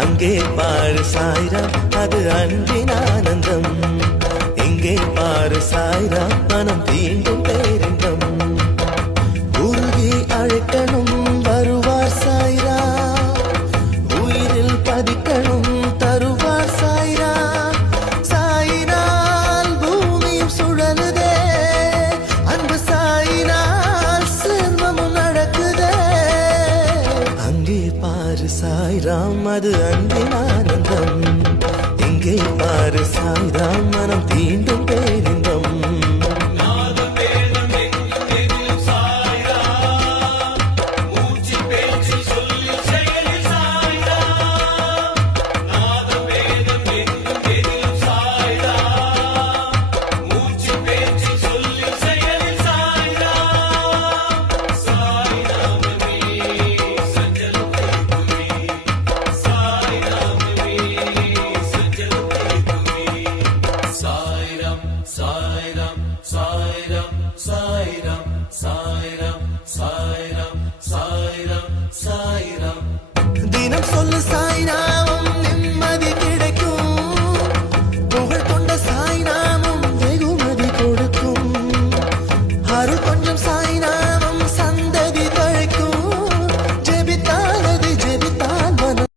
அங்கே பாரு சாய்ராம் அது அன்பின் ஆனந்தம். இங்கே பாரு சாய்ராம் மனம் தீண்டும் பேரின்பம். உருகி அழைக்கணும் வருவார் சாய்ராம், உயிரில் பதிக்கணும் தருவார் சாய்ராம். சாயினால் பூமியும் சுழலுதே, அன்பு சாயினால் செல்வமும் நடக்குதே. அங்கே பாரு சாய்ராம் அது அன்பின் ஆனந்தம். இங்கே பாரு சாய்ராம் மனம் தீண்டும் பேரின்பம். தினம் சொல்லு சாய்ராம்